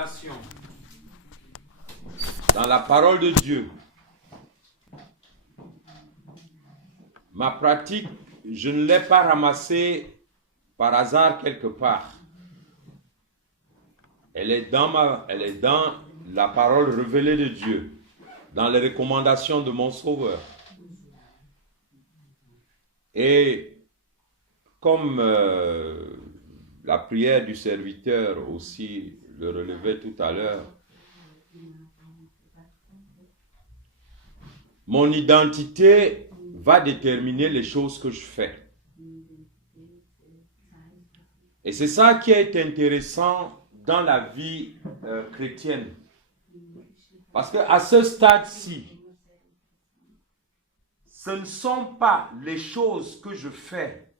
révélation, dans la parole de Dieu, ma pratique, je ne l'ai pas ramassée par hasard quelque part. Elle est dans la parole révélée de Dieu, dans les recommandations de mon Sauveur. Et comme la prière du serviteur aussi le relevait tout à l'heure, mon identité va déterminer les choses que je fais. Et c'est ça qui est intéressant dans la vie chrétienne. Parce qu'à ce stade-ci, ce ne sont pas les choses que je fais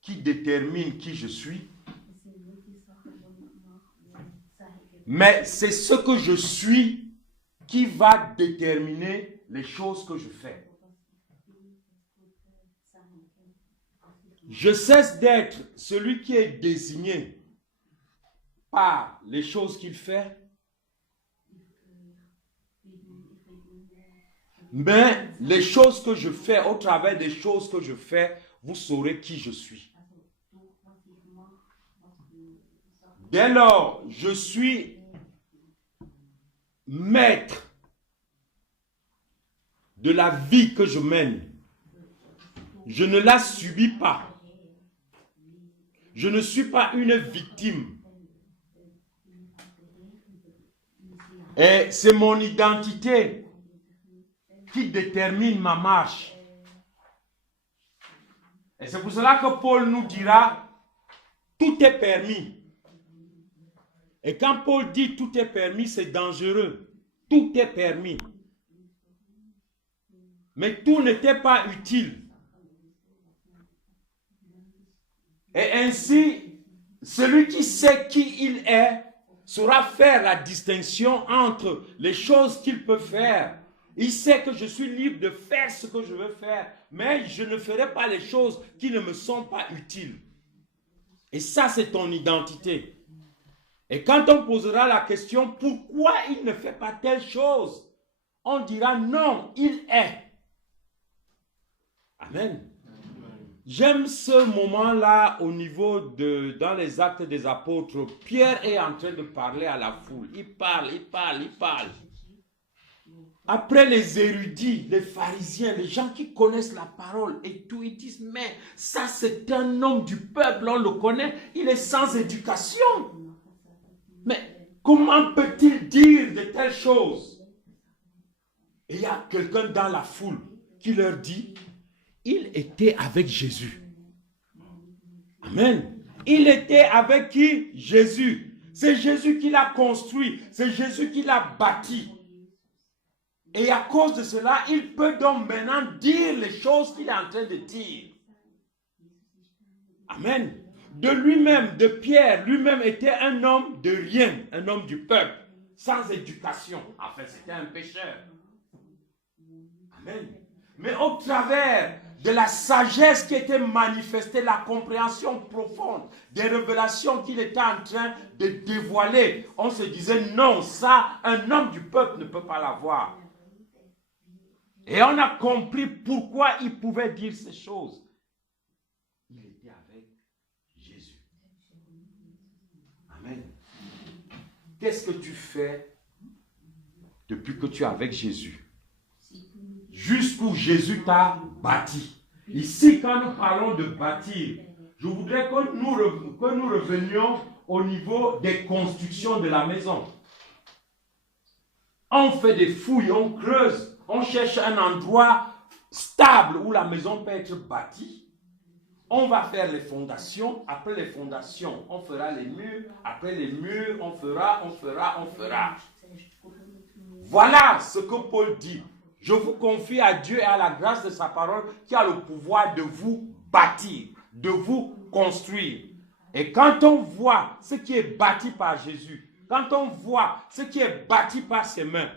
qui déterminent qui je suis, mais c'est ce que je suis qui va déterminer les choses que je fais. Je cesse d'être celui qui est désigné par les choses qu'il fait, mais les choses que je fais, au travers des choses que je fais, vous saurez qui je suis. Dès lors, je suis maître de la vie que je mène. Je ne la subis pas. Je ne suis pas une victime. Et c'est mon identité qui détermine ma marche. Et c'est pour cela que Paul nous dira, tout est permis. Et quand Paul dit tout est permis, c'est dangereux. Tout est permis. Mais tout n'était pas utile. Et ainsi, celui qui sait qui il est saura faire la distinction entre les choses qu'il peut faire. Il sait que je suis libre de faire ce que je veux faire, mais je ne ferai pas les choses qui ne me sont pas utiles. Et ça, c'est ton identité. Et quand on posera la question, pourquoi il ne fait pas telle chose? On dira non, il est. Amen. J'aime ce moment-là au niveau dans les Actes des Apôtres. Pierre est en train de parler à la foule. Il parle. Après les érudits, les pharisiens, les gens qui connaissent la parole et tout, ils disent, mais ça c'est un homme du peuple, on le connaît, il est sans éducation. Mais comment peut-il dire de telles choses? Et il y a quelqu'un dans la foule qui leur dit, il était avec Jésus. Amen. Il était avec qui? Jésus. C'est Jésus qui l'a construit. C'est Jésus qui l'a bâti. Et à cause de cela, il peut donc maintenant dire les choses qu'il est en train de dire. Amen. De lui-même, de Pierre, lui-même était un homme de rien, un homme du peuple, sans éducation. Enfin, c'était un pécheur. Amen. Mais au travers de la sagesse qui était manifestée, la compréhension profonde des révélations qu'il était en train de dévoiler, on se disait non, ça, un homme du peuple ne peut pas l'avoir. Et on a compris pourquoi il pouvait dire ces choses. Il était avec Jésus. Amen. Qu'est-ce que tu fais depuis que tu es avec Jésus? Jusqu'où Jésus t'a bâti. Ici, quand nous parlons de bâtir, je voudrais que nous revenions au niveau des constructions de la maison. On fait des fouilles, on creuse, on cherche un endroit stable où la maison peut être bâtie. On va faire les fondations. Après les fondations, on fera les murs. Après les murs, on fera. Voilà ce que Paul dit. Je vous confie à Dieu et à la grâce de sa parole qui a le pouvoir de vous bâtir, de vous construire. Et quand on voit ce qui est bâti par Jésus, quand on voit ce qui est bâti par ses mains,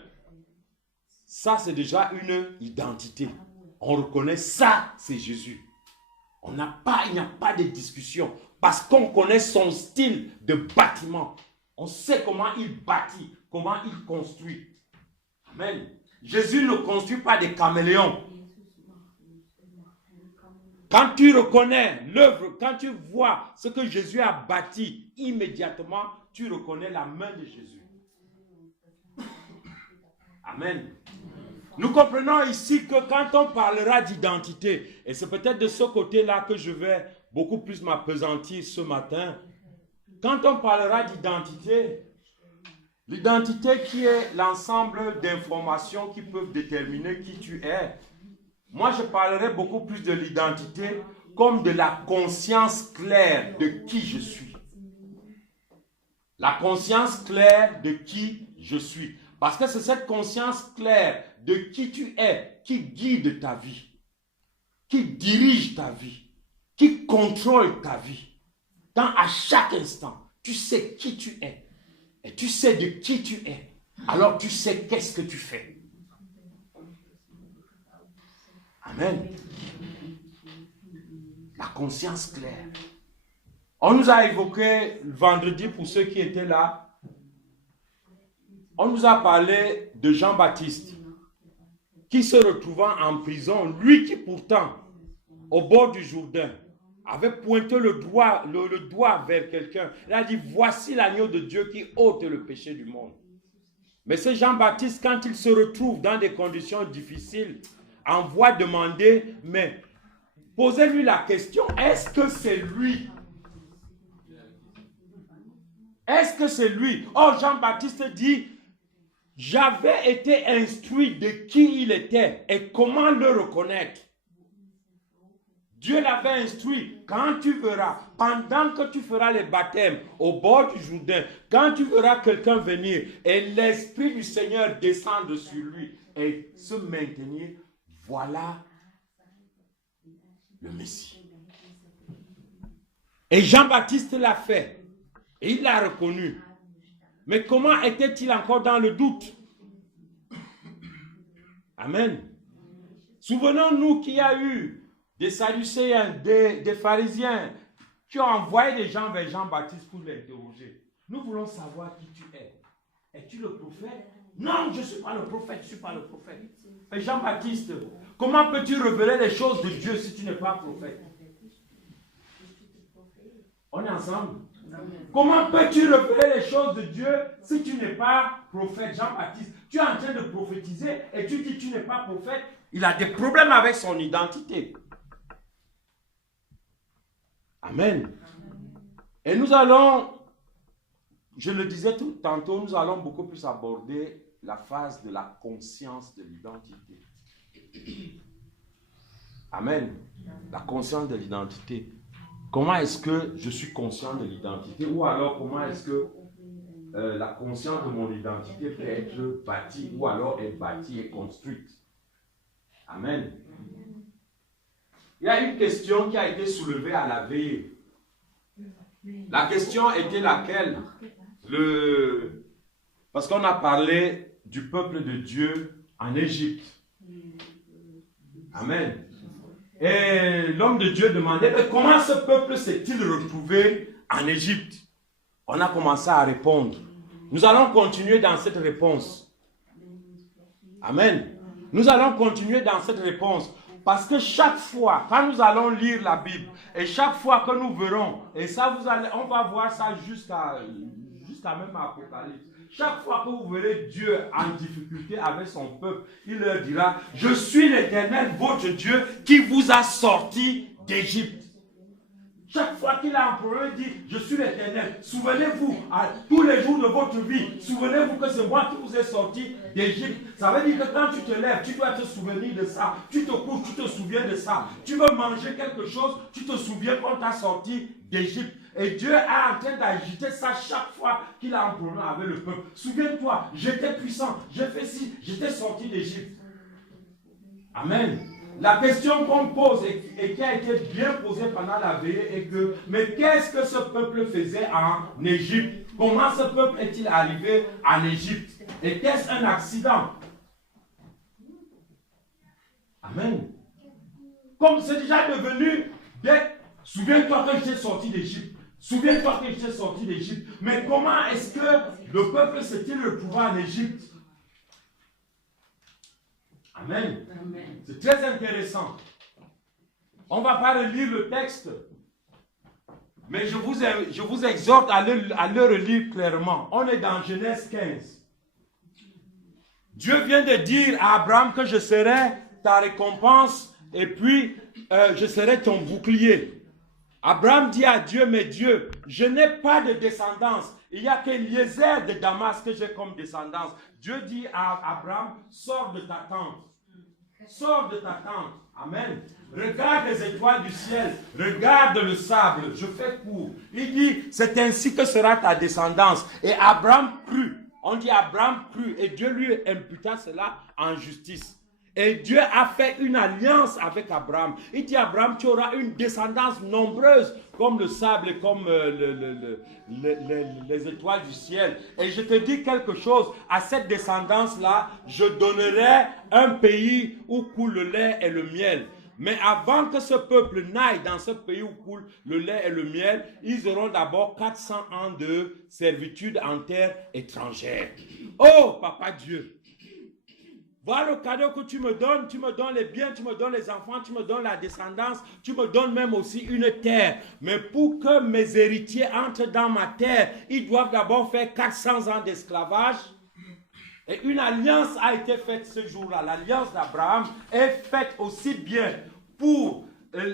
ça c'est déjà une identité. On reconnaît ça, c'est Jésus. Il n'y a pas de discussion parce qu'on connaît son style de bâtiment. On sait comment il bâtit, comment il construit. Amen. Jésus ne construit pas des caméléons. Quand tu reconnais l'œuvre, quand tu vois ce que Jésus a bâti, immédiatement, tu reconnais la main de Jésus. Amen. Nous comprenons ici que quand on parlera d'identité, et c'est peut-être de ce côté-là que je vais beaucoup plus m'appesantir ce matin, quand on parlera d'identité, l'identité qui est l'ensemble d'informations qui peuvent déterminer qui tu es, moi je parlerai beaucoup plus de l'identité comme de la conscience claire de qui je suis. La conscience claire de qui je suis. Parce que c'est cette conscience claire de qui tu es qui guide ta vie, qui dirige ta vie, qui contrôle ta vie. Quand à chaque instant, tu sais qui tu es et tu sais de qui tu es, alors tu sais qu'est-ce que tu fais. Amen. La conscience claire. On nous a évoqué le vendredi, pour ceux qui étaient là, on nous a parlé de Jean-Baptiste qui se retrouvant en prison, lui qui pourtant, au bord du Jourdain, avait pointé le doigt vers quelqu'un. Il a dit, voici l'agneau de Dieu qui ôte le péché du monde. Mais ce Jean-Baptiste, quand il se retrouve dans des conditions difficiles, envoie demander, mais posez-lui la question, est-ce que c'est lui? Est-ce que c'est lui? Oh, Jean-Baptiste dit, j'avais été instruit de qui il était et comment le reconnaître. Dieu l'avait instruit. Quand tu verras, pendant que tu feras les baptêmes au bord du Jourdain, quand tu verras quelqu'un venir et l'Esprit du Seigneur descendre sur lui et se maintenir, voilà le Messie. Et Jean-Baptiste l'a fait. Et il l'a reconnu. Mais comment était-il encore dans le doute? Amen. Souvenons-nous qu'il y a eu des Sadducéens, des pharisiens qui ont envoyé des gens vers Jean-Baptiste pour l'interroger. Nous voulons savoir qui tu es. Es-tu le prophète? Non, je ne suis pas le prophète, je ne suis pas le prophète. Mais Jean-Baptiste, comment peux-tu révéler les choses de Dieu si tu n'es pas prophète? On est ensemble? Comment peux-tu révéler les choses de Dieu si tu n'es pas prophète? Jean-Baptiste, tu es en train de prophétiser et tu dis que tu n'es pas prophète. Il a des problèmes avec son identité. Amen. Et nous allons, je le disais tout tantôt, nous allons beaucoup plus aborder la phase de la conscience de l'identité. Amen. La conscience de l'identité. Comment est-ce que je suis conscient de l'identité? Ou alors comment est-ce que la conscience de mon identité peut être bâtie ou alors est bâtie et construite? Amen. Il y a une question qui a été soulevée à la veille. La question était laquelle? Parce qu'on a parlé du peuple de Dieu en Égypte. Amen. Et l'homme de Dieu demandait, mais comment ce peuple s'est-il retrouvé en Égypte? On a commencé à répondre. Nous allons continuer dans cette réponse. Amen. Nous allons continuer dans cette réponse. Parce que chaque fois, quand nous allons lire la Bible, et chaque fois que nous verrons, et ça, on va voir ça jusqu'à même Apocalypse. Chaque fois que vous verrez Dieu en difficulté avec son peuple, il leur dira, je suis l'Éternel, votre Dieu, qui vous a sorti d'Égypte. Chaque fois qu'il a un problème, il dit, je suis l'Éternel. Souvenez-vous, à tous les jours de votre vie, souvenez-vous que c'est moi qui vous ai sorti d'Égypte. Ça veut dire que quand tu te lèves, tu dois te souvenir de ça. Tu te couches, tu te souviens de ça. Tu veux manger quelque chose, tu te souviens qu'on t'a sorti d'Égypte. Et Dieu est en train d'agiter ça chaque fois qu'il a un problème avec le peuple. Souviens-toi, j'étais puissant, j'ai fait ci, j'étais sorti d'Égypte. Amen. La question qu'on pose et qui a été bien posée pendant la veillée est que, mais qu'est-ce que ce peuple faisait en Égypte? Comment ce peuple est-il arrivé en Égypte? Et qu'est-ce un accident? Amen. Comme c'est déjà devenu, souviens-toi que j'étais sorti d'Égypte. Souviens-toi que j'étais sorti d'Égypte. Mais comment est-ce que le peuple s'est-il retrouvé en Égypte? Amen. Amen. C'est très intéressant. On ne va pas relire le texte. Mais je vous exhorte à le relire clairement. On est dans Genèse 15. Dieu vient de dire à Abraham que je serai ta récompense et puis je serai ton bouclier. Abraham dit à Dieu, mais Dieu, je n'ai pas de descendance. Il n'y a qu'Eliezer de Damas que j'ai comme descendance. Dieu dit à Abraham, sors de ta tente. Sors de ta tente. Amen. Regarde les étoiles du ciel. Regarde le sable. Je fais court. Il dit, c'est ainsi que sera ta descendance. Et Abraham crut. On dit Abraham crut. Et Dieu lui imputa cela en justice. Et Dieu a fait une alliance avec Abraham. Il dit à Abraham, tu auras une descendance nombreuse comme le sable et comme les étoiles du ciel. Et je te dis quelque chose, à cette descendance-là, je donnerai un pays où coule le lait et le miel. Mais avant que ce peuple n'aille dans ce pays où coule le lait et le miel, ils auront d'abord 400 ans de servitude en terre étrangère. Oh, Papa Dieu! Voilà le cadeau que tu me donnes les biens, tu me donnes les enfants, tu me donnes la descendance, tu me donnes même aussi une terre. Mais pour que mes héritiers entrent dans ma terre, ils doivent d'abord faire 400 ans d'esclavage. Et une alliance a été faite ce jour-là. L'alliance d'Abraham est faite aussi bien pour qu'est-ce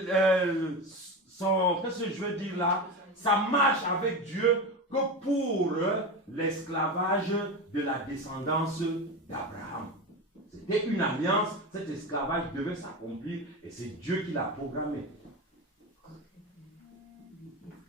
que je veux dire là, sa marche avec Dieu que pour l'esclavage de la descendance d'Abraham. C'était une alliance, cet esclavage devait s'accomplir et c'est Dieu qui l'a programmé.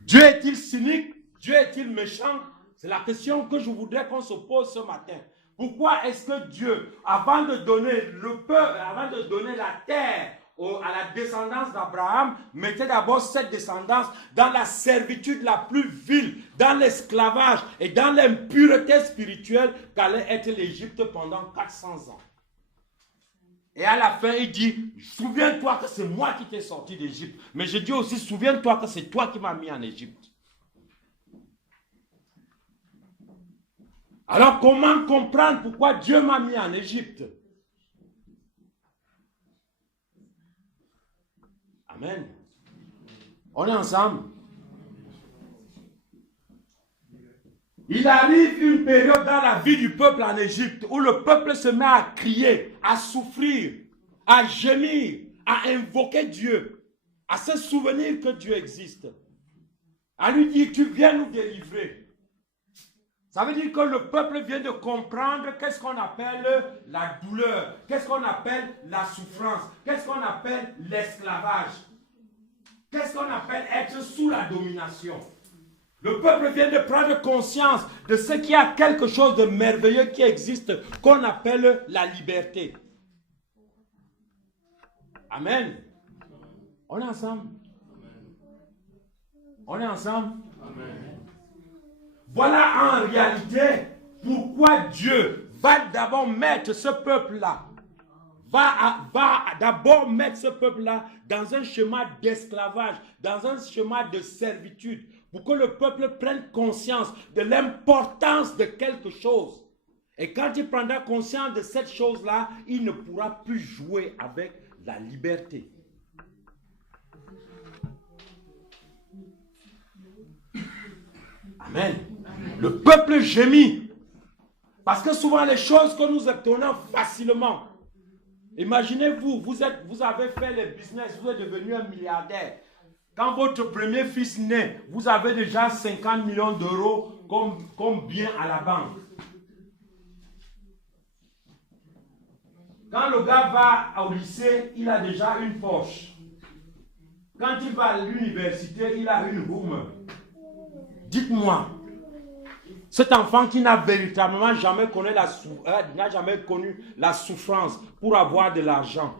Dieu est-il cynique? Dieu est-il méchant? C'est la question que je voudrais qu'on se pose ce matin. Pourquoi est-ce que Dieu, avant de donner le peuple, avant de donner la terre à la descendance d'Abraham, mettait d'abord cette descendance dans la servitude la plus vile, dans l'esclavage et dans l'impureté spirituelle qu'allait être l'Égypte pendant 400 ans. Et à la fin, il dit, souviens-toi que c'est moi qui t'ai sorti d'Égypte. Mais je dis aussi, souviens-toi que c'est toi qui m'as mis en Égypte. Alors, comment comprendre pourquoi Dieu m'a mis en Égypte? Amen. On est ensemble. Il arrive une période dans la vie du peuple en Égypte où le peuple se met à crier, à souffrir, à gémir, à invoquer Dieu, à se souvenir que Dieu existe. À lui dire, tu viens nous délivrer. Ça veut dire que le peuple vient de comprendre qu'est-ce qu'on appelle la douleur, qu'est-ce qu'on appelle la souffrance, qu'est-ce qu'on appelle l'esclavage, qu'est-ce qu'on appelle être sous la domination. Le peuple vient de prendre conscience de ce qu'il y a quelque chose de merveilleux qui existe, qu'on appelle la liberté. Amen. On est ensemble? On est ensemble? Amen. Voilà en réalité pourquoi Dieu va d'abord mettre ce peuple-là, va d'abord mettre ce peuple-là dans un schéma d'esclavage, dans un schéma de servitude, pour que le peuple prenne conscience de l'importance de quelque chose. Et quand il prendra conscience de cette chose-là, il ne pourra plus jouer avec la liberté. Amen. Le peuple gémit. Parce que souvent les choses que nous obtenons facilement. Imaginez-vous, vous avez fait le business, vous êtes devenu un milliardaire. Quand votre premier fils naît, vous avez déjà 50 millions d'euros comme bien à la banque. Quand le gars va au lycée, il a déjà une Porsche. Quand il va à l'université, il a une Hummer. Dites-moi, cet enfant qui n'a véritablement jamais connu la souffrance pour avoir de l'argent,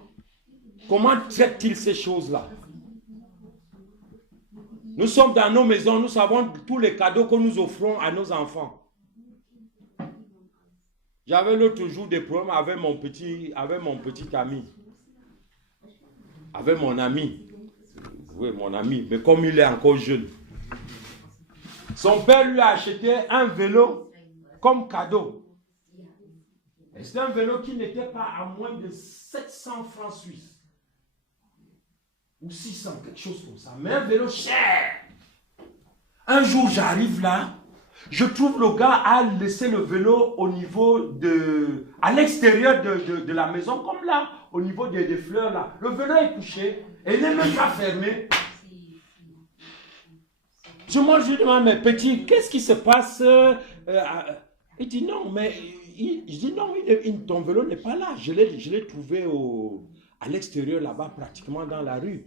comment traite-t-il ces choses-là? Nous sommes dans nos maisons, nous savons tous les cadeaux que nous offrons à nos enfants. J'avais l'autre jour des problèmes avec mon petit ami. Avec mon ami. Oui, mon ami. Mais comme il est encore jeune. Son père lui a acheté un vélo comme cadeau. Et c'est un vélo qui n'était pas à moins de 700 francs suisses. Ou 600, quelque chose comme ça. Mais un vélo cher. Un jour, j'arrive là. Je trouve le gars a laissé le vélo au niveau de... à l'extérieur de la maison, comme là, au niveau des fleurs là. Le vélo est couché et il n'est même pas fermé. Je lui demande, mais petit, qu'est-ce qui se passe? Il dit non, mais... Je dis non, ton vélo n'est pas là. Je l'ai trouvé à l'extérieur là-bas, pratiquement dans la rue.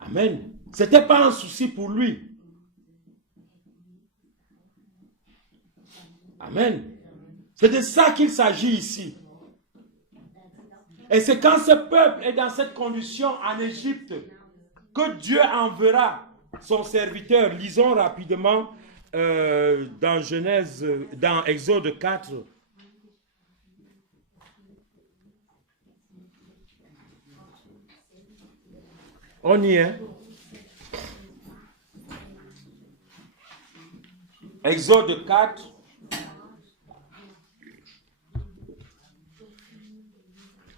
Amen. Ce n'était pas un souci pour lui. Amen. C'est de ça qu'il s'agit ici. Et c'est quand ce peuple est dans cette condition en Égypte que Dieu enverra son serviteur. Lisons rapidement dans Genèse, dans Exode 4. On y est. Exode 4.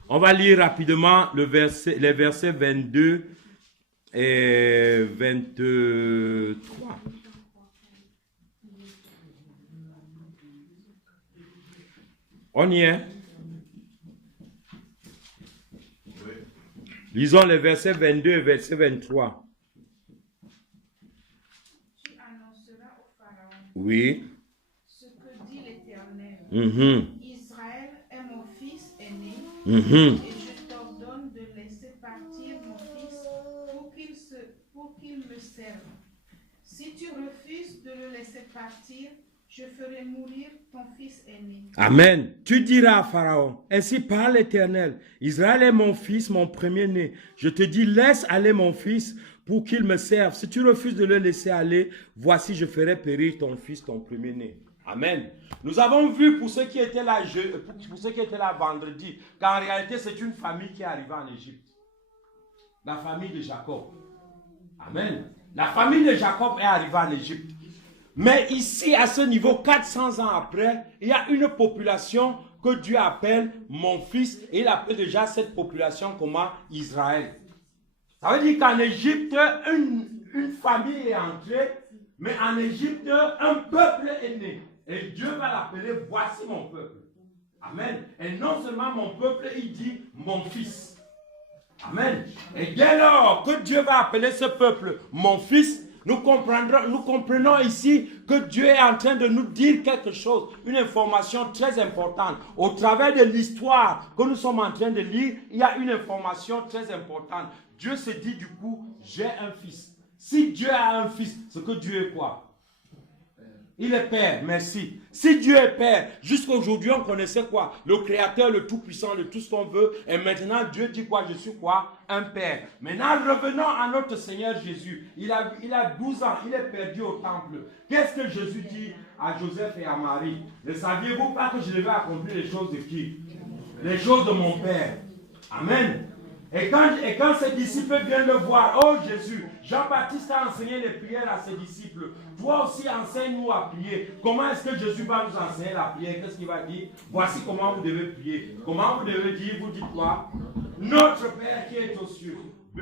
On va lire rapidement les versets 22 et 23. On y est. Lisons les versets 22 et verset 23. Tu annonceras au Pharaon Oui. ce que dit l'Éternel. Israël est mon fils aîné, et je t'ordonne de laisser partir mon fils pour qu'il me serve. Si tu refuses de le laisser partir, je ferai mourir ton fils aîné. Amen. Tu diras à Pharaon, ainsi parle l'Éternel. Israël est mon fils, mon premier-né. Je te dis, laisse aller mon fils pour qu'il me serve. Si tu refuses de le laisser aller, voici, je ferai périr ton fils, ton premier-né. Amen. Nous avons vu pour ceux qui étaient là, vendredi, qu'en réalité, c'est une famille qui est arrivée en Égypte. La famille de Jacob. Amen. La famille de Jacob est arrivée en Égypte. Mais ici, à ce niveau, 400 ans après, il y a une population que Dieu appelle mon fils. Et il appelle déjà cette population comment? Israël. Ça veut dire qu'en Égypte, une famille est entrée, mais en Égypte, un peuple est né. Et Dieu va l'appeler, voici mon peuple. Amen. Et non seulement mon peuple, il dit mon fils. Amen. Et dès lors que Dieu va appeler ce peuple mon fils, nous comprenons ici que Dieu est en train de nous dire quelque chose, une information très importante. Au travers de l'histoire que nous sommes en train de lire, il y a une information très importante. Dieu se dit du coup, j'ai un fils. Si Dieu a un fils, c'est que Dieu est quoi? Il est Père, merci. Si Dieu est Père, jusqu'à aujourd'hui on connaissait quoi? Le Créateur, le Tout-Puissant, le tout ce qu'on veut. Et maintenant Dieu dit quoi? Je suis quoi? Un Père. Maintenant revenons à notre Seigneur Jésus. Il a 12 ans, il est perdu au temple. Qu'est-ce que Jésus dit à Joseph et à Marie? Ne saviez-vous pas que je devais accomplir les choses de qui? Les choses de mon Père. Amen. Et quand ses disciples viennent le voir, oh Jésus, Jean-Baptiste a enseigné les prières à ses disciples. Toi aussi enseigne-nous à prier. Comment est-ce que Jésus va nous enseigner la prière? Qu'est-ce qu'il va dire? Voici comment vous devez prier. Comment vous devez dire? Vous dites quoi? Notre Père qui est aux cieux,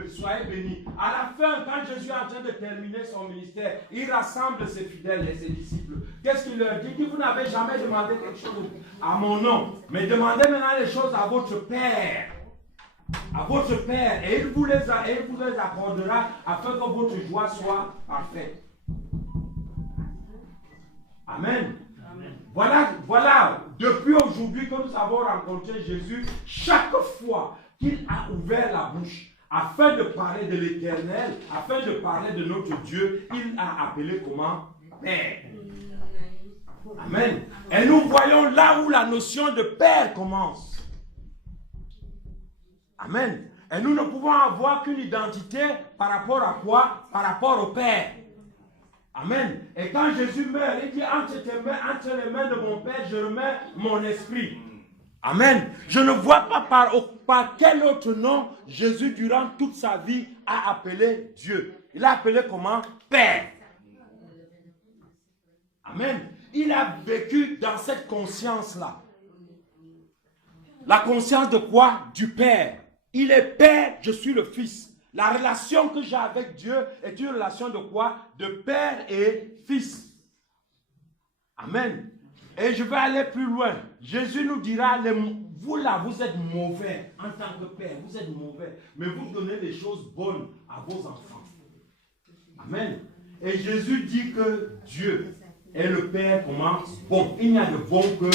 soyez bénis. À la fin, quand Jésus est en train de terminer son ministère, il rassemble ses fidèles et ses disciples. Qu'est-ce qu'il leur dit? Il dit, vous n'avez jamais demandé quelque chose à mon nom, mais demandez maintenant les choses à votre Père. À votre Père, et il vous les accordera afin que votre joie soit parfaite. Amen. Amen. Voilà, depuis aujourd'hui que nous avons rencontré Jésus, chaque fois qu'il a ouvert la bouche afin de parler de l'Éternel, afin de parler de notre Dieu, il a appelé comment? Père. Amen. Et nous voyons là où la notion de Père commence. Amen. Et nous ne pouvons avoir qu'une identité par rapport à quoi? Par rapport au Père. Amen. Et quand Jésus meurt, il dit entre les mains de mon Père, je remets mon esprit. Amen. Je ne vois pas par quel autre nom Jésus, durant toute sa vie, a appelé Dieu. Il a appelé comment? Père. Amen. Il a vécu dans cette conscience-là. La conscience de quoi? Du Père. Il est Père, je suis le Fils. La relation que j'ai avec Dieu est une relation de quoi? De Père et Fils. Amen. Et je vais aller plus loin. Jésus nous dira, vous là, vous êtes mauvais en tant que Père. Vous êtes mauvais. Mais vous donnez des choses bonnes à vos enfants. Amen. Et Jésus dit que Dieu est le Père comment? Bon. Il n'y a de bon que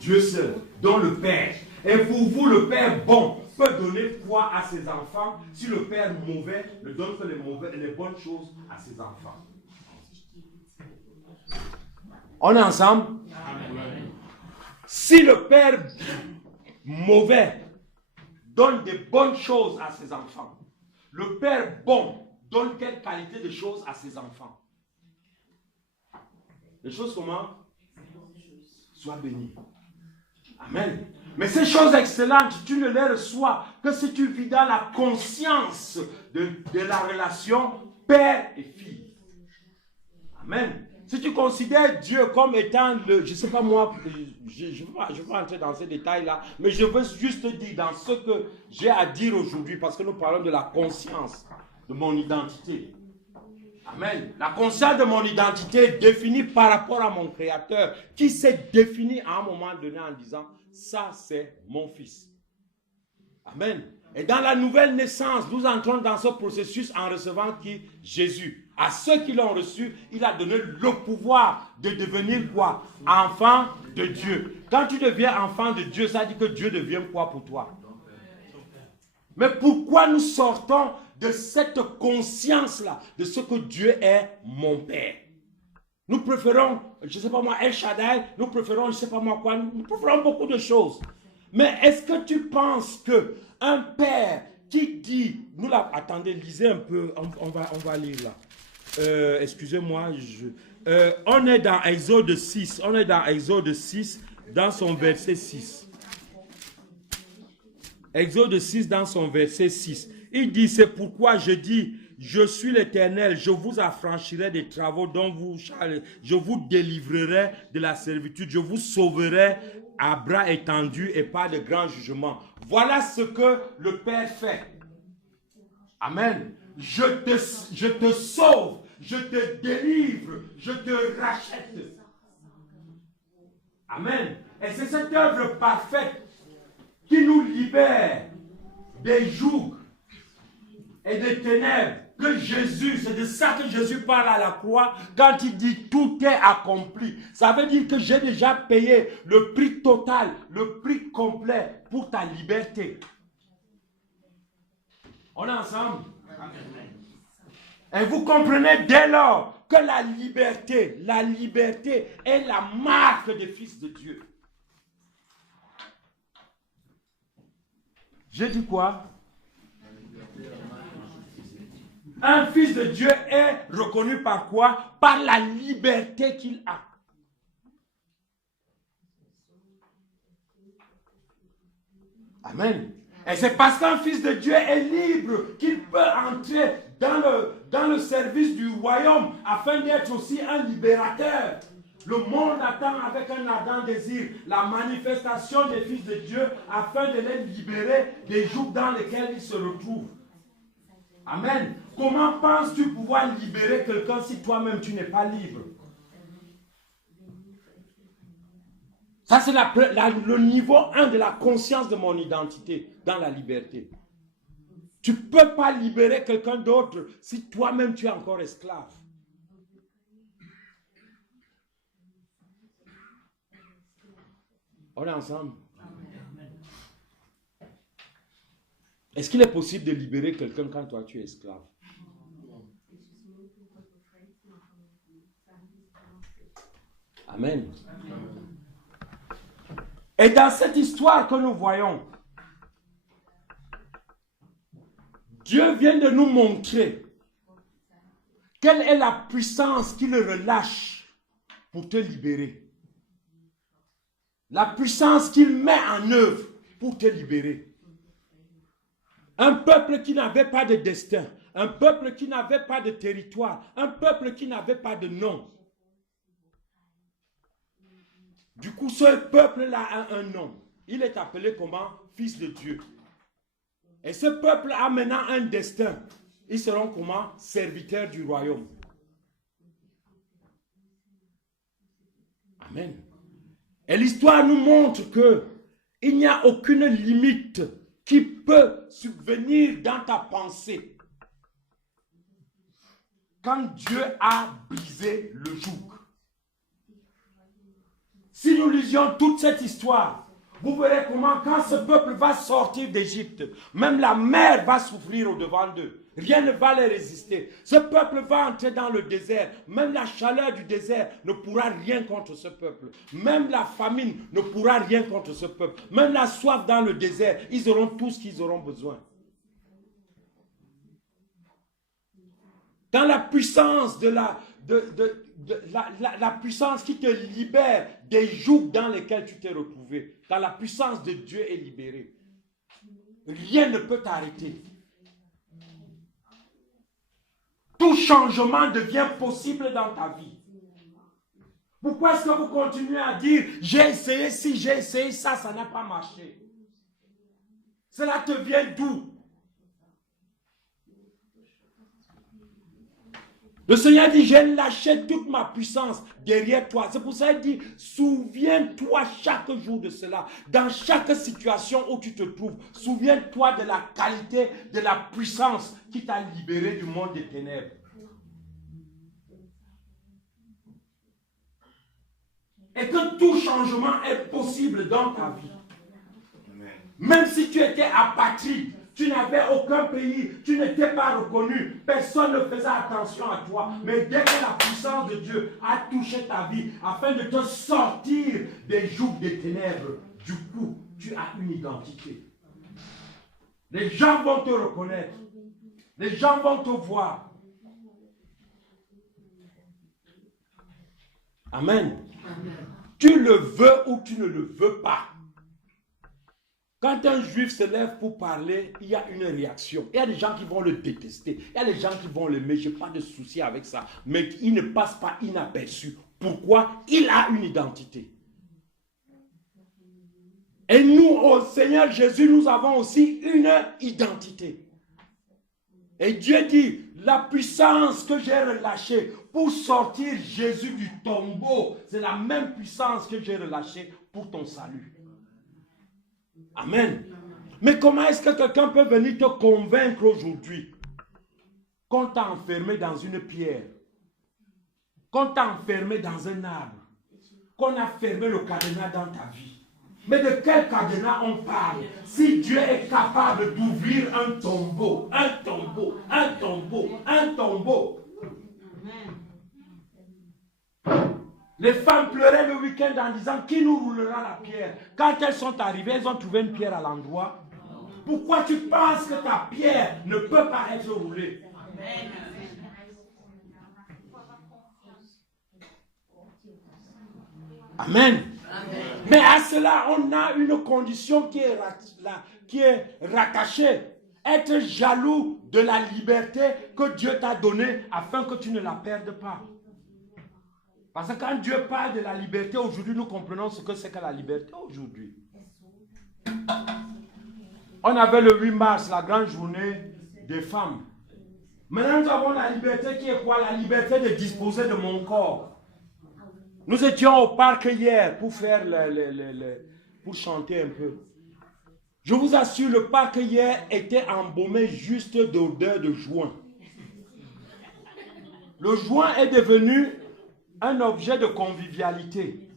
Dieu seul, dont le Père. Et pour vous, le Père bon peut donner quoi à ses enfants si le Père mauvais ne donne que les bonnes choses à ses enfants? On est ensemble? Amen. Si le Père mauvais donne des bonnes choses à ses enfants, le Père bon donne quelle qualité de choses à ses enfants? Les choses comment? Sois béni. Amen. Mais ces choses excellentes, tu ne les reçois que si tu vis dans la conscience de la relation père et fille. Amen. Si tu considères Dieu comme étant je ne sais pas moi, je ne vais pas entrer dans ces détails-là, mais je veux juste dire dans ce que j'ai à dire aujourd'hui, parce que nous parlons de la conscience de mon identité. Amen. La conscience de mon identité est définie par rapport à mon Créateur, qui s'est défini à un moment donné en disant, ça c'est mon fils. Amen. Et dans la nouvelle naissance, nous entrons dans ce processus en recevant qui? Jésus. À ceux qui l'ont reçu, il a donné le pouvoir de devenir quoi? Enfant de Dieu. Quand tu deviens enfant de Dieu, ça dit que Dieu devient quoi pour toi? Mais pourquoi nous sortons de cette conscience-là, de ce que Dieu est mon Père? Nous préférons, je ne sais pas moi, El Shaddai, nous préférons, je ne sais pas moi quoi, nous préférons beaucoup de choses. Mais est-ce que tu penses qu'un père qui dit, attendez, lisez un peu, on va lire là. Excusez-moi, on est dans Exode 6, dans son verset 6. Exode 6 dans son verset 6. Il dit, c'est pourquoi je dis, je suis l'Éternel, je vous affranchirai des travaux dont je vous délivrerai de la servitude, je vous sauverai à bras étendus et pas de grands jugements. Voilà ce que le Père fait. Amen. Je te sauve, je te délivre, je te rachète. Amen. Et c'est cette œuvre parfaite qui nous libère des jougs et des ténèbres que Jésus, c'est de ça que Jésus parle à la croix quand il dit tout est accompli. Ça veut dire que j'ai déjà payé le prix total, le prix complet pour ta liberté. On est ensemble? Et vous comprenez dès lors que la liberté est la marque des fils de Dieu. J'ai dit quoi? Un fils de Dieu est reconnu par quoi? Par la liberté qu'il a. Amen. Et c'est parce qu'un fils de Dieu est libre qu'il peut entrer dans le service du royaume afin d'être aussi un libérateur. Le monde attend avec un ardent désir la manifestation des fils de Dieu afin de les libérer des jougs dans lesquels ils se retrouvent. Amen. Comment penses-tu pouvoir libérer quelqu'un si toi-même tu n'es pas libre? Ça c'est le niveau 1 de la conscience de mon identité dans la liberté. Tu ne peux pas libérer quelqu'un d'autre si toi-même tu es encore esclave. On est ensemble. Est-ce qu'il est possible de libérer quelqu'un quand toi tu es esclave? Amen. Et dans cette histoire que nous voyons, Dieu vient de nous montrer quelle est la puissance qu'il relâche pour te libérer. La puissance qu'il met en œuvre pour te libérer. Un peuple qui n'avait pas de destin, un peuple qui n'avait pas de territoire, un peuple qui n'avait pas de nom. Du coup, ce peuple-là a un nom. Il est appelé comment? Fils de Dieu. Et ce peuple a maintenant un destin. Ils seront comment? Serviteurs du royaume. Amen. Et l'histoire nous montre que il n'y a aucune limite qui peut subvenir dans ta pensée quand Dieu a brisé le joug. Si nous lisions toute cette histoire, vous verrez comment quand ce peuple va sortir d'Égypte, même la mer va souffrir au-devant d'eux. Rien ne va les résister. Ce peuple va entrer dans le désert. Même la chaleur du désert ne pourra rien contre ce peuple. Même la famine ne pourra rien contre ce peuple. Même la soif dans le désert, ils auront tout ce qu'ils auront besoin. Dans la puissance de la puissance qui te libère des jougs dans lesquels tu t'es retrouvé. Quand la puissance de Dieu est libérée, rien ne peut t'arrêter. Tout changement devient possible dans ta vie. Pourquoi est-ce que vous continuez à dire j'ai essayé ci, j'ai essayé ça, ça n'a pas marché? Cela te vient d'où? Le Seigneur dit, j'ai lâché toute ma puissance derrière toi. C'est pour ça qu'il dit, souviens-toi chaque jour de cela. Dans chaque situation où tu te trouves, souviens-toi de la qualité, de la puissance qui t'a libéré du monde des ténèbres. Et que tout changement est possible dans ta vie. Même si tu étais apatride, tu n'avais aucun pays, tu n'étais pas reconnu, personne ne faisait attention à toi. Mais dès que la puissance de Dieu a touché ta vie, afin de te sortir des jougs des ténèbres, du coup, tu as une identité. Les gens vont te reconnaître. Les gens vont te voir. Amen. Tu le veux ou tu ne le veux pas. Quand un juif se lève pour parler, il y a une réaction. Il y a des gens qui vont le détester. Il y a des gens qui vont l'aimer. Je n'ai pas de souci avec ça. Mais il ne passe pas inaperçu. Pourquoi? Il a une identité. Et nous, au Seigneur Jésus, nous avons aussi une identité. Et Dieu dit, la puissance que j'ai relâchée pour sortir Jésus du tombeau, c'est la même puissance que j'ai relâchée pour ton salut. Amen. Mais comment est-ce que quelqu'un peut venir te convaincre aujourd'hui qu'on t'a enfermé dans une pierre, qu'on t'a enfermé dans un arbre, qu'on a fermé le cadenas dans ta vie? Mais de quel cadenas on parle? Si Dieu est capable d'ouvrir un tombeau, un tombeau, un tombeau, un tombeau. Les femmes pleuraient le week-end en disant qui nous roulera la pierre? Quand elles sont arrivées, elles ont trouvé une pierre à l'endroit. Pourquoi tu penses que ta pierre ne peut pas être roulée? Amen. Mais à cela, on a une condition qui est rattachée. Être jaloux de la liberté que Dieu t'a donnée afin que tu ne la perdes pas. Parce que quand Dieu parle de la liberté aujourd'hui, nous comprenons ce que c'est que la liberté aujourd'hui. On avait le 8 mars, la grande journée des femmes. Maintenant, nous avons la liberté qui est quoi? La liberté de disposer de mon corps. Nous étions au parc hier pour faire pour chanter un peu. Je vous assure, le parc hier était embaumé juste d'odeur de joint. Le joint est devenu un objet de convivialité.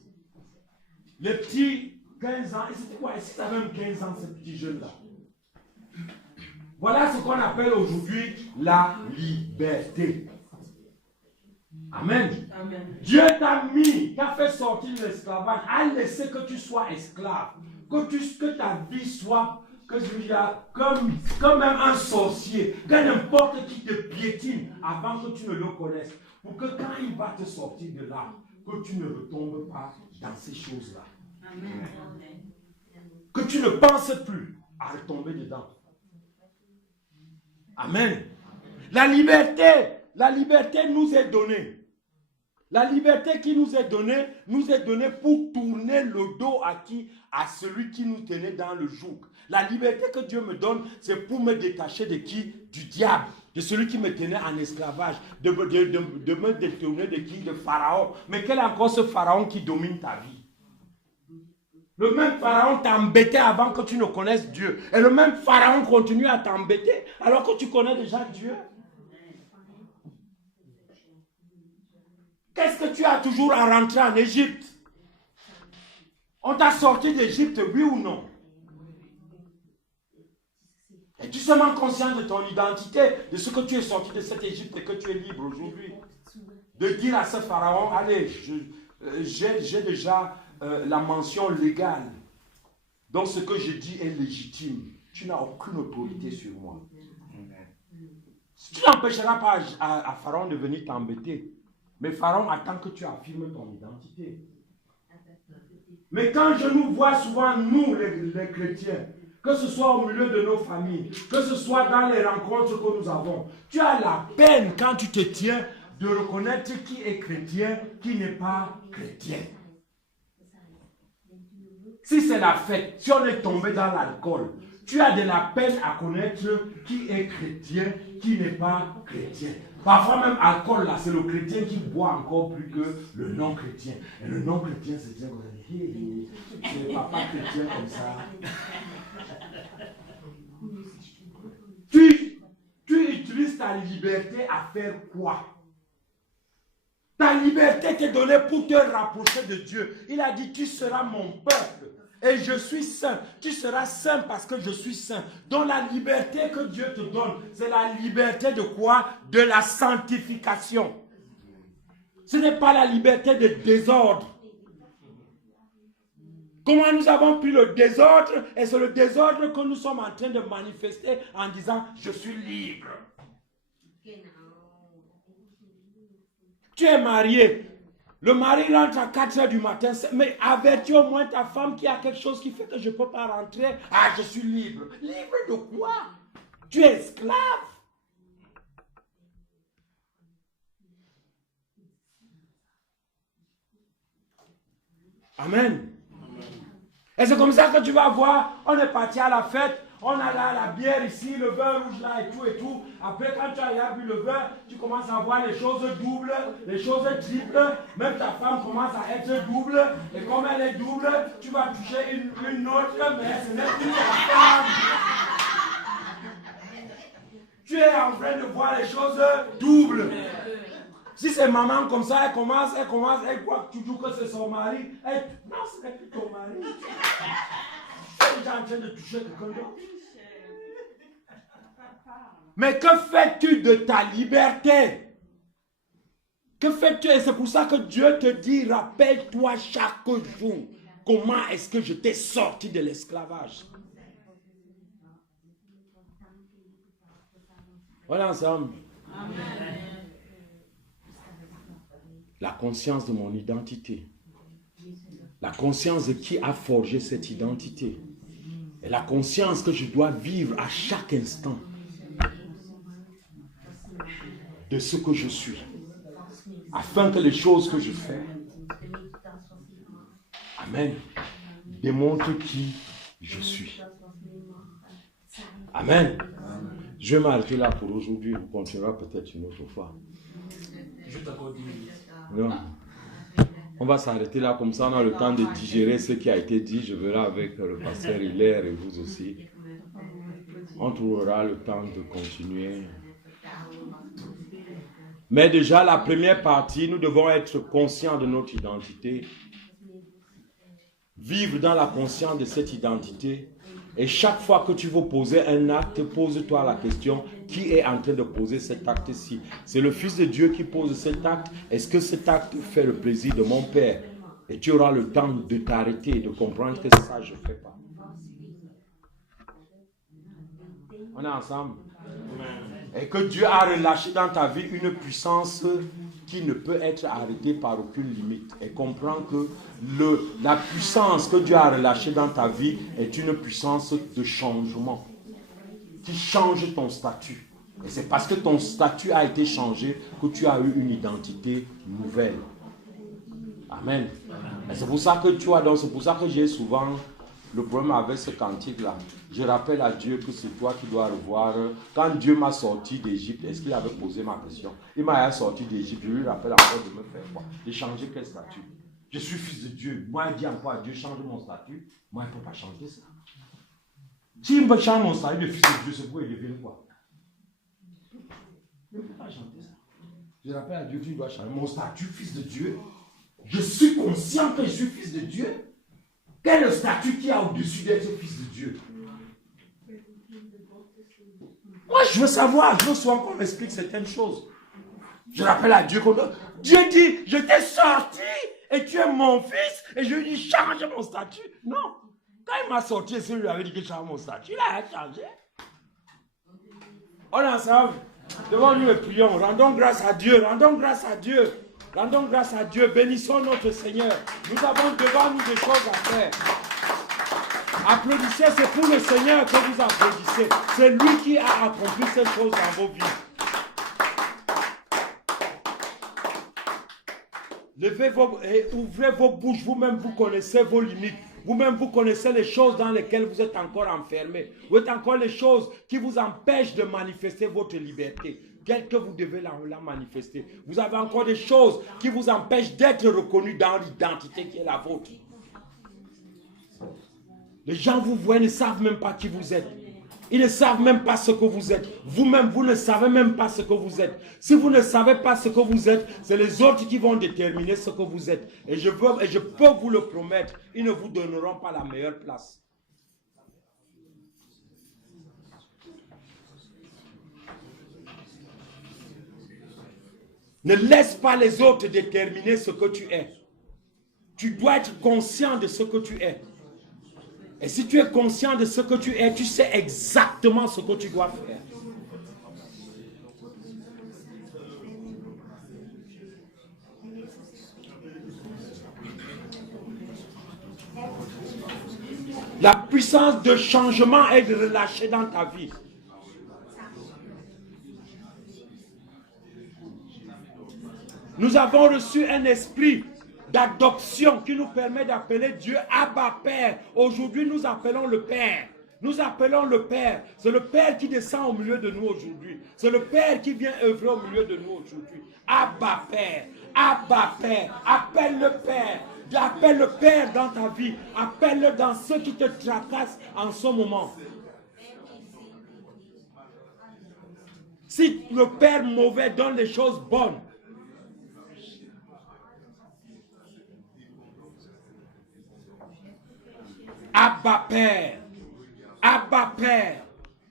Les petits 15 ans, c'était quoi? Est-ce qu'ils avaient même 15 ans, ces petits jeunes-là? Voilà ce qu'on appelle aujourd'hui la liberté. Amen. Amen. Dieu t'a mis, t'a fait sortir de l'esclavage, a laissé que tu sois esclave, que ta vie soit comme même un sorcier, que n'importe qui te piétine avant que tu ne le connaisses, pour que quand il va te sortir de là, que tu ne retombes pas dans ces choses-là. Amen. Que tu ne penses plus à retomber dedans. Amen. La liberté nous est donnée. La liberté qui nous est donnée pour tourner le dos à qui? À celui qui nous tenait dans le joug. La liberté que Dieu me donne, c'est pour me détacher de qui? Du diable, de celui qui me tenait en esclavage, de me détourner de qui? De Pharaon. Mais quel est encore ce Pharaon qui domine ta vie? Le même Pharaon t'embêtait avant que tu ne connaisses Dieu. Et le même Pharaon continue à t'embêter alors que tu connais déjà Dieu. Qu'est-ce que tu as toujours à rentrer en Égypte? On t'a sorti d'Égypte, oui ou non? Es-tu seulement conscient de ton identité, de ce que tu es sorti de cette Égypte et que tu es libre aujourd'hui? De dire à ce Pharaon, allez, j'ai déjà la mention légale. Donc ce que je dis est légitime. Tu n'as aucune autorité sur moi. Tu n'empêcheras pas à Pharaon de venir t'embêter. Mais Pharaon attend que tu affirmes ton identité. Mais quand je nous vois souvent, nous les chrétiens, que ce soit au milieu de nos familles, que ce soit dans les rencontres que nous avons, tu as la peine quand tu te tiens de reconnaître qui est chrétien, qui n'est pas chrétien. Si c'est la fête, si on est tombé dans l'alcool, tu as de la peine à connaître qui est chrétien, qui n'est pas chrétien. Parfois même alcool là, c'est le chrétien qui boit encore plus que le non-chrétien. Et le non-chrétien se tient comme ça, c'est papa chrétien comme ça. Tu utilises ta liberté à faire quoi? Ta liberté t'est donnée pour te rapprocher de Dieu. Il a dit, tu seras mon peuple. Et je suis saint. Tu seras saint parce que je suis saint. Donc la liberté que Dieu te donne, c'est la liberté de quoi? De la sanctification. Ce n'est pas la liberté de désordre. Comment nous avons pris le désordre? Et c'est le désordre que nous sommes en train de manifester en disant, je suis libre. Tu es marié. Le mari rentre à 4 heures du matin, mais avertis au moins ta femme qu'il y a quelque chose qui fait que je ne peux pas rentrer. Ah, je suis libre. Libre de quoi? Tu es esclave. Amen. Et c'est comme ça que tu vas voir, on est parti à la fête, on a là la bière ici, le vin rouge là et tout. Après, quand tu as bu le vin, tu commences à voir les choses doubles, les choses triples. Même ta femme commence à être double. Et comme elle est double, tu vas toucher une autre, mais ce n'est plus ta femme. Tu es en train de voir les choses doubles. Si c'est maman comme ça, elle commence, elle croit toujours que c'est son mari. Non, ce n'est plus ton mari. Tu es déjà en train de toucher quelqu'un d'autre. Mais que fais-tu de ta liberté? Que fais-tu? Et c'est pour ça que Dieu te dit, rappelle-toi chaque jour, comment est-ce que je t'ai sorti de l'esclavage? Voilà ensemble. Amen. La conscience de mon identité. La conscience de qui a forgé cette identité. Et la conscience que je dois vivre à chaque instant de ce que je suis. Afin que les choses que je fais, amen, démontrent qui je suis. Amen. Je vais m'arrêter là pour aujourd'hui. On continuera peut-être une autre fois. Je t'accorde 10 minutes. Non. On va s'arrêter là, comme ça on a le temps de digérer ce qui a été dit. Je verrai avec le pasteur Hilaire et vous aussi. On trouvera le temps de continuer. Mais déjà, la première partie, nous devons être conscients de notre identité. Vivre dans la conscience de cette identité. Et chaque fois que tu veux poser un acte, pose-toi la question, qui est en train de poser cet acte-ci? C'est le Fils de Dieu qui pose cet acte. Est-ce que cet acte fait le plaisir de mon Père? Et tu auras le temps de t'arrêter et de comprendre que ça, je ne fais pas. On est ensemble? Et que Dieu a relâché dans ta vie une puissance qui ne peut être arrêtée par aucune limite. Et comprends que la puissance que Dieu a relâchée dans ta vie est une puissance de changement. Qui change ton statut. Et c'est parce que ton statut a été changé que tu as eu une identité nouvelle. Amen. Et c'est pour ça que tu vois, donc c'est pour ça que j'ai souvent le problème avec ce cantique-là. Je rappelle à Dieu que c'est toi qui dois revoir. Quand Dieu m'a sorti d'Égypte, est-ce qu'il avait posé ma question? Il m'a sorti d'Égypte, je lui rappelle encore de me faire quoi? De changer quel statut? Je suis fils de Dieu. Moi, il dit encore à Dieu, change mon statut. Moi, il ne peut pas changer ça. S'il me change mon statut de fils de Dieu, c'est pour qu'il devienne quoi? Il ne peut pas changer ça. Je rappelle à Dieu qu'il doit changer mon statut, fils de Dieu. Je suis conscient que je suis fils de Dieu. Quel est le statut qu'il y a au-dessus d'être fils de Dieu? Moi, je veux savoir, je veux souvent qu'on m'explique certaines choses. Je rappelle à Dieu Dieu dit, je t'ai sorti et tu es mon fils. Et je lui dis, change mon statut. Non. Quand il m'a sorti, c'est lui qui avait dit que change mon statut. Il a changé. On est ensemble. Devant nous et prions. Rendons grâce à Dieu. Rendons grâce à Dieu. Rendons grâce à Dieu. Bénissons notre Seigneur. Nous avons devant nous des choses à faire. Applaudissez, c'est pour le Seigneur que vous applaudissez. C'est lui qui a accompli ces choses dans vos vies. Levez ouvrez vos bouches, vous-même vous connaissez vos limites. Vous-même vous connaissez les choses dans lesquelles vous êtes encore enfermés. Vous êtes encore les choses qui vous empêchent de manifester votre liberté. Telle que vous devez la manifester. Vous avez encore des choses qui vous empêchent d'être reconnus dans l'identité qui est la vôtre. Les gens vous voient, ne savent même pas qui vous êtes. Ils ne savent même pas ce que vous êtes. Vous-même, vous ne savez même pas ce que vous êtes. Si vous ne savez pas ce que vous êtes, c'est les autres qui vont déterminer ce que vous êtes. Et je peux vous le promettre, ils ne vous donneront pas la meilleure place. Ne laisse pas les autres déterminer ce que tu es. Tu dois être conscient de ce que tu es. Et si tu es conscient de ce que tu es, tu sais exactement ce que tu dois faire. La puissance de changement est de relâcher dans ta vie. Nous avons reçu un esprit d'adoption qui nous permet d'appeler Dieu Abba Père. Aujourd'hui, nous appelons le Père. Nous appelons le Père. C'est le Père qui descend au milieu de nous aujourd'hui. C'est le Père qui vient œuvrer au milieu de nous aujourd'hui. Abba Père. Abba Père. Appelle le Père. Appelle le Père dans ta vie. Appelle-le dans ceux qui te tracassent en ce moment. Si le Père mauvais donne les choses bonnes, Abba Père, Abba Père.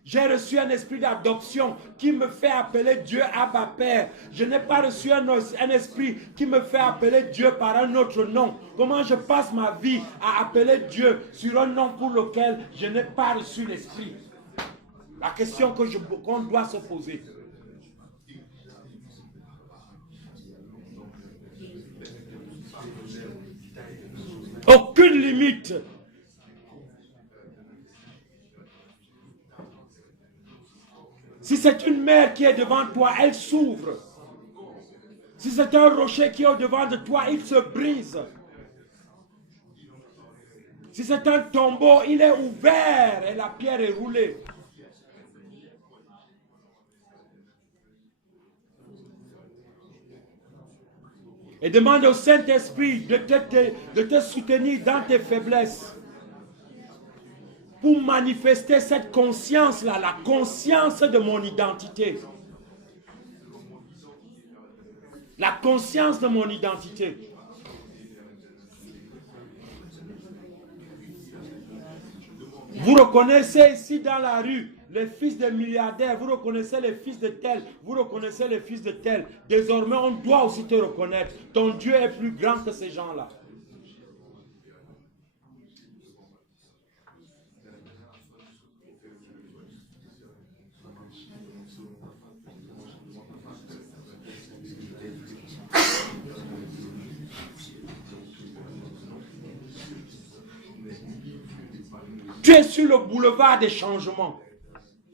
J'ai reçu un esprit d'adoption qui me fait appeler Dieu Abba Père. Je n'ai pas reçu un esprit qui me fait appeler Dieu par un autre nom. Comment je passe ma vie à appeler Dieu sur un nom pour lequel je n'ai pas reçu l'esprit? La question qu'on doit se poser. Aucune limite. Si c'est une mer qui est devant toi, elle s'ouvre. Si c'est un rocher qui est au-devant de toi, il se brise. Si c'est un tombeau, il est ouvert et la pierre est roulée. Et demande au Saint-Esprit de te soutenir dans tes faiblesses. Pour manifester cette conscience-là, la conscience de mon identité. La conscience de mon identité. Vous reconnaissez ici dans la rue les fils des milliardaires, vous reconnaissez les fils de tel, vous reconnaissez les fils de tel. Désormais, on doit aussi te reconnaître. Ton Dieu est plus grand que ces gens-là. Tu es sur le boulevard des changements.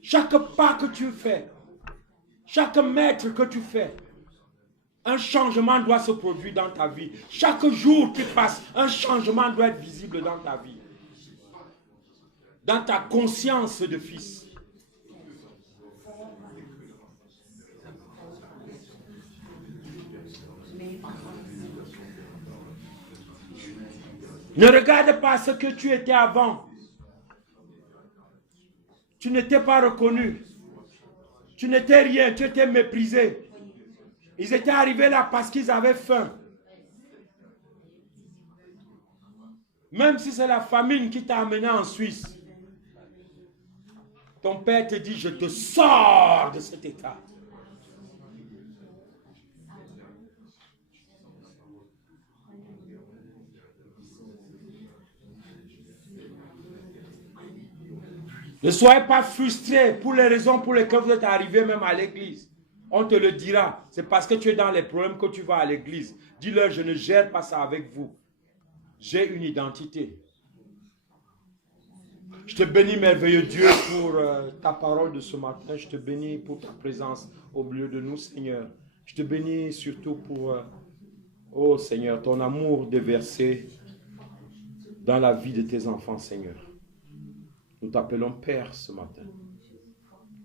Chaque pas que tu fais, chaque mètre que tu fais, Un changement doit se produire dans ta vie. Chaque jour qui passe, un changement doit être visible dans ta vie. Dans ta conscience de fils. Ne regarde pas ce que tu étais avant. Tu n'étais pas reconnu. Tu n'étais rien, tu étais méprisé. Ils étaient arrivés là parce qu'ils avaient faim. Même si c'est la famine qui t'a amené en Suisse. Ton père te dit, je te sors de cet état. Ne soyez pas frustrés pour les raisons pour lesquelles vous êtes arrivés même à l'église. On te le dira. C'est parce que tu es dans les problèmes que tu vas à l'église. Dis-leur, je ne gère pas ça avec vous. J'ai une identité. Je te bénis, merveilleux Dieu, pour ta parole de ce matin. Je te bénis pour ta présence au milieu de nous, Seigneur. Je te bénis surtout pour, oh Seigneur, ton amour déversé dans la vie de tes enfants, Seigneur. Nous t'appelons Père ce matin.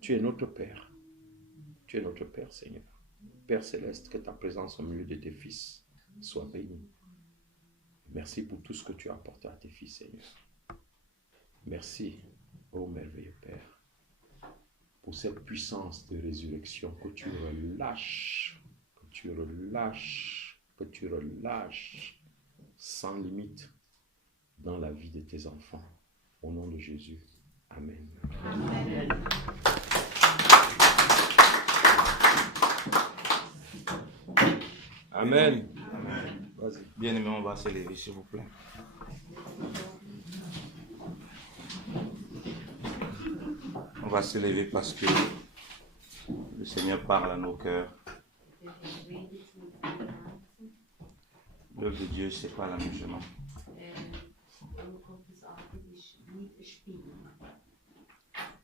Tu es notre Père. Tu es notre Père, Seigneur. Père céleste, que ta présence au milieu de tes fils soit bénie. Merci pour tout ce que tu as apporté à tes fils, Seigneur. Merci, ô merveilleux Père, pour cette puissance de résurrection que tu relâches, sans limite dans la vie de tes enfants. Au nom de Jésus. Amen. Amen. Amen. Amen. Vas-y. Bien-aimés, on va se lever, s'il vous plaît. On va se lever parce que le Seigneur parle à nos cœurs. L'œuvre de Dieu, c'est pas l'amusement.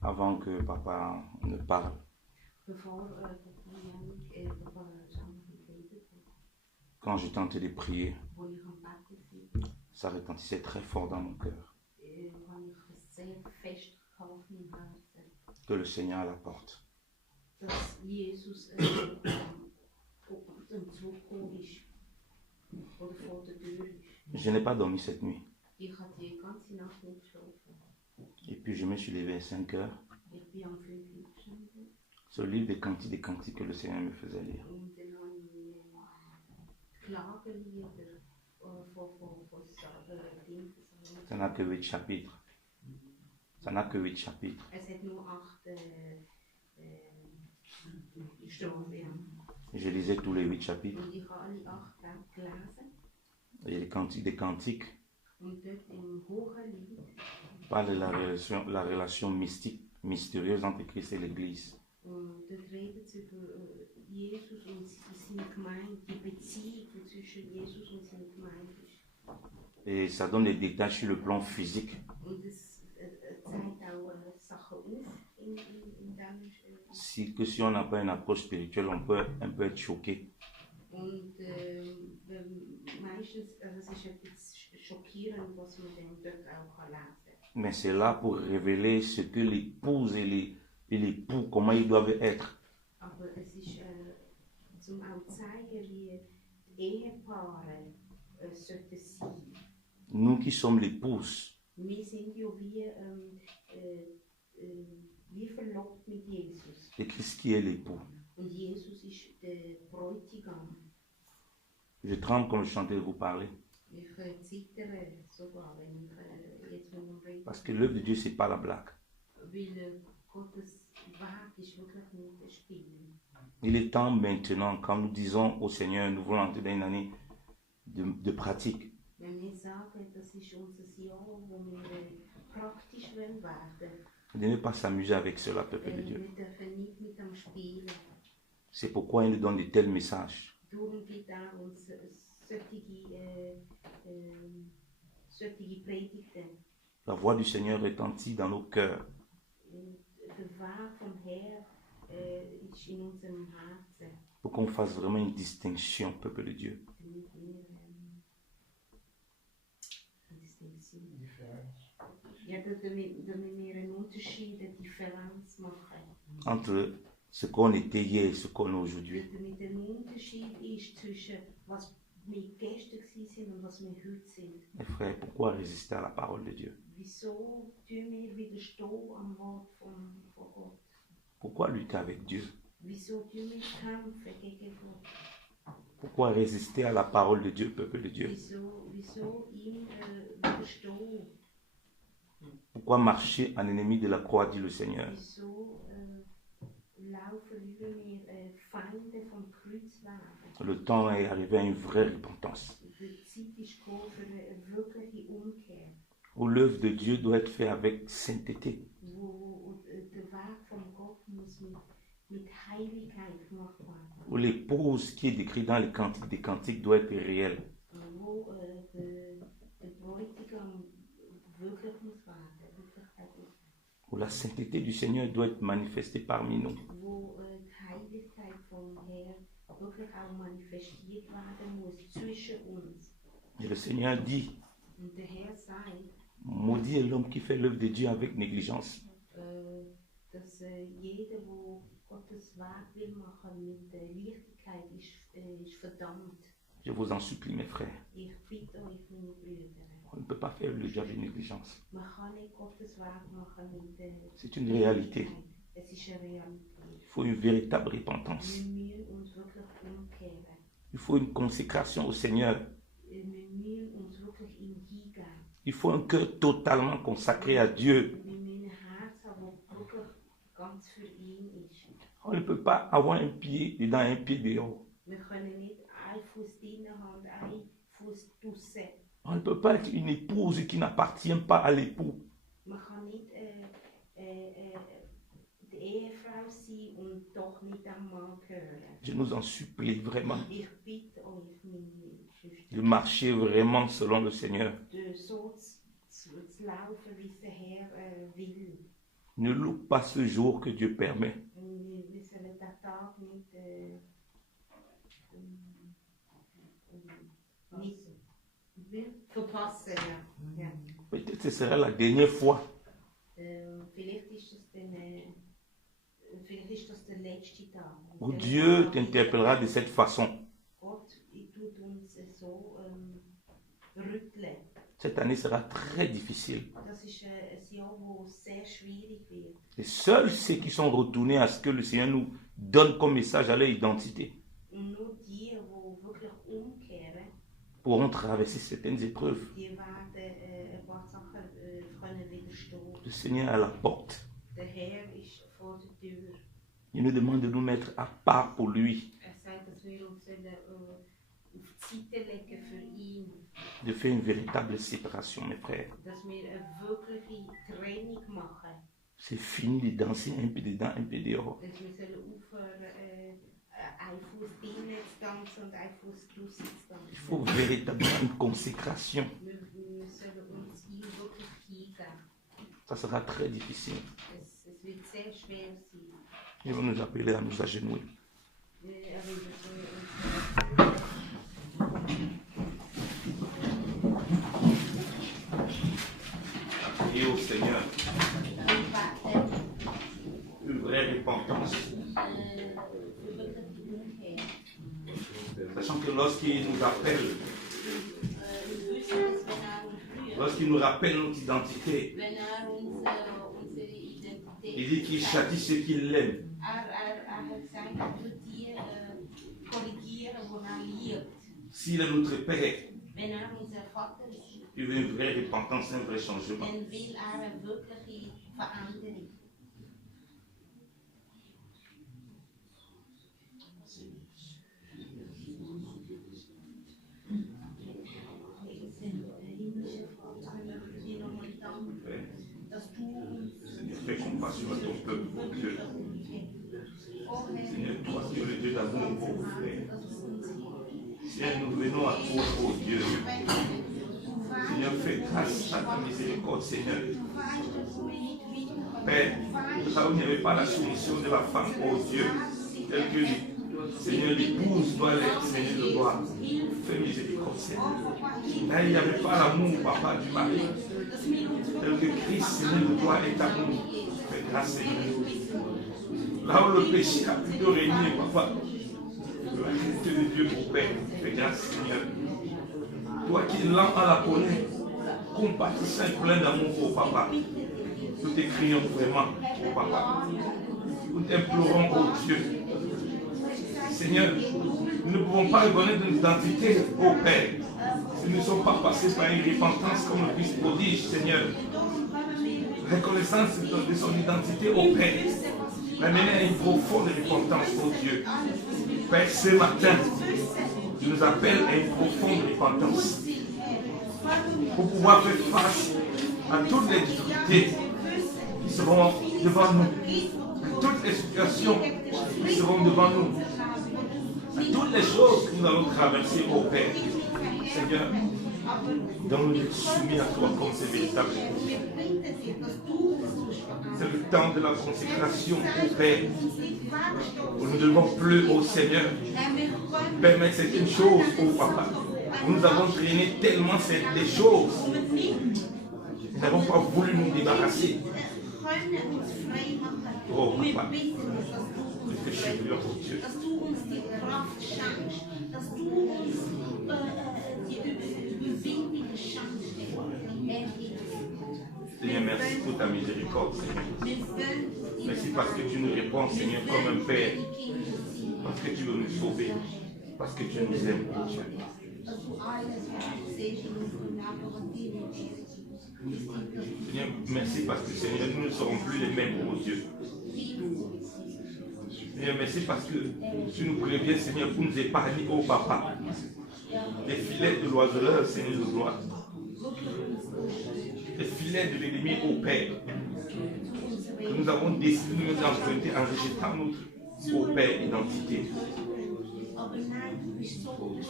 Avant que papa ne parle, quand j'ai tenté de prier, ça retentissait très fort dans mon cœur. Que le Seigneur à la porte. Je n'ai pas dormi cette nuit. Et puis je me suis levé à 5 heures. Ce livre des cantiques que le Seigneur me faisait lire. Ça n'a que 8 chapitres. Ça n'a que 8 chapitres. Je lisais tous les 8 chapitres. Et les cantiques des cantiques parlent de la relation mystique, mystérieuse entre Christ et l'Église. Et ça donne des détails sur le plan physique. Si on n'a pas une approche spirituelle, on peut un peu être choqué. Mais c'est là pour révéler ce que l'épouse et l'époux, comment ils doivent être. Nous qui sommes l'épouse, et Christ qui est l'époux. Je tremble comme je chantais de vous parler. Parce que l'œuvre de Dieu, c'est pas la blague. Il est temps maintenant, quand nous disons au Seigneur, nous voulons entrer dans une année de pratique. De ne pas s'amuser avec cela, peuple de Dieu. C'est pourquoi il nous donne de tels messages. La voix du Seigneur retentit dans nos cœurs. pour qu'on fasse vraiment une distinction, peuple de Dieu. Entre ce qu'on était hier et ce qu'on est aujourd'hui. Mes frères, pourquoi résister à la parole de Dieu? Pourquoi lutter avec Dieu? Pourquoi résister à la parole de Dieu, peuple de Dieu? Pourquoi marcher en ennemi de la croix, dit le Seigneur? Le temps est arrivé à une vraie repentance. Où l'œuvre de Dieu doit être faite avec sainteté. Où l'épouse qui est décrite dans les cantiques des cantiques doit être réelle. Où la sainteté du Seigneur doit être manifestée parmi nous. Et le Seigneur dit, maudit est l'homme qui fait l'œuvre de Dieu avec négligence. Je vous en supplie, mes frères. On ne peut pas faire le diable avec négligence. C'est une réalité. Il faut une véritable repentance. Il faut une consécration au Seigneur. Il faut un cœur totalement consacré à Dieu. On ne peut pas avoir un pied dedans, un pied dehors. On ne peut pas être une épouse qui n'appartient pas à l'époux. Je nous en supplie vraiment de marcher vraiment selon le Seigneur. Ne loupe pas ce jour que Dieu permet. Peut-être que ce sera la dernière fois. Où Dieu t'interpellera de cette façon. Cette année sera très difficile. Et seuls ceux qui sont retournés à ce que le Seigneur nous donne comme message à leur identité pourront traverser certaines épreuves. Le Seigneur est à la porte. Il nous demande de nous mettre à part pour lui. De faire une véritable séparation, mes frères. C'est fini de danser un peu dedans, un peu dehors. Il faut véritablement une consécration. Ça sera très difficile. Il va nous appeler à nous agenouiller. Et au Seigneur, une vraie repentance. Sachant que lorsqu'il nous rappelle notre identité, il dit qu'il châtie ceux qui l'aiment. S'il est notre Père, il veut une vraie repentance, un vrai changement. Seigneur, fais compassion à ton peuple, mon Dieu. Seigneur, toi qui es le Dieu d'amour pour vos frères. Seigneur, nous venons à toi, oh Dieu. Seigneur, fais grâce à ta miséricorde, Seigneur. Père, là où il n'y avait pas la soumission de la femme, oh Dieu, telle que Seigneur, l'épouse doit l'être, Seigneur, de gloire. Fais miséricorde, Seigneur. Là, il n'y avait pas l'amour, papa, du mari. Tel que Christ, Seigneur, de gloire, est amour. Fais grâce, Seigneur. Là où le péché a pu te régner, papa, la réalité de Dieu, mon Père, fais grâce, Seigneur. Toi qui l'âme à la connaît, compatissant et plein d'amour, oh papa. Nous te crions vraiment, oh papa. Nous t'implorons, oh Dieu. Seigneur, nous ne pouvons pas reconnaître notre identité, oh Père. Si nous ne sommes pas passés par une repentance comme le Fils prodige, Seigneur. Reconnaissance de son identité, oh Père. L'amener à une profonde repentance, oh Dieu. Père, ce matin, tu nous appelles à une profonde repentance. Pour pouvoir faire face à toutes les difficultés qui seront devant nous, à toutes les situations qui seront devant nous, à toutes les choses que nous allons traverser au Père. Seigneur, donne-nous d'être soumis à toi comme c'est véritable. C'est le temps de la consécration au Père. Où nous ne devons plus au Seigneur permettre certaines choses au Papa. Nous avons traîné tellement des choses. Nous n'avons pas voulu nous débarrasser. Oh Papa, que je suis venu au Dieu. Seigneur, merci pour ta miséricorde, Seigneur. Merci parce que tu nous réponds, Seigneur, comme un Père. Parce que tu veux nous sauver. Parce que tu nous aimes, oh Dieu. Seigneur, merci parce que, Seigneur, nous ne serons plus les mêmes, oh Dieu. Seigneur, merci parce que tu nous préviens, Seigneur, pour nous épargner, oh Papa. Les filets de l'oiseleur, Seigneur de gloire. Les filets de l'ennemi au Père. Que nous avons décidé de nous emprunter en rejetant notre, au Père, identité. Oh Dieu.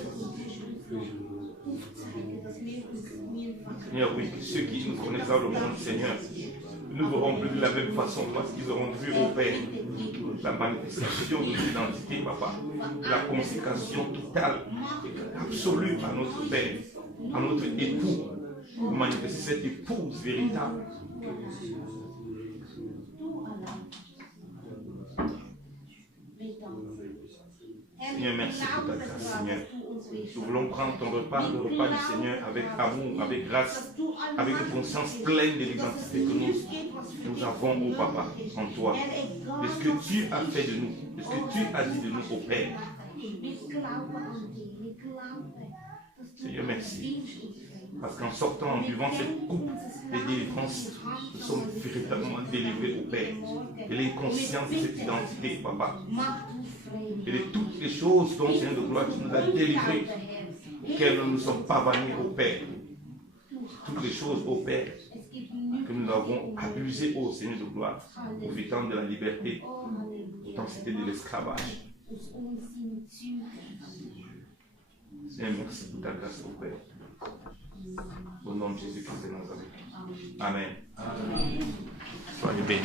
Seigneur, oui, ceux qui nous connaissent dans le monde, Seigneur, nous verrons plus de la même façon parce qu'ils auront vu au Père la manifestation de l'identité, Papa, la consécration totale, absolue à notre Père, à notre époux, pour manifester cette épouse véritable. Seigneur, merci pour ta grâce, Seigneur. Nous voulons prendre ton repas, le repas du Seigneur, avec amour, avec grâce, avec une conscience pleine de l'identité que nous avons, au Papa, en toi. De ce que tu as fait de nous, de ce que tu as dit de nous au Père. Seigneur, merci. Parce qu'en sortant, en buvant cette coupe de délivrance, nous sommes véritablement délivrés au Père. Et les consciences de cette identité, Papa. Et de toutes les choses dont Seigneur de gloire tu nous as délivrés, auxquelles nous ne sommes pas vanés au Père. Toutes les choses au Père que nous avons abusé au Seigneur de gloire, profitant de la liberté, pourtant c'était de l'esclavage. Seigneur, merci pour ta grâce au Père. Au nom de Jésus-Christ de Nazareth. Amen. Soyez bénis.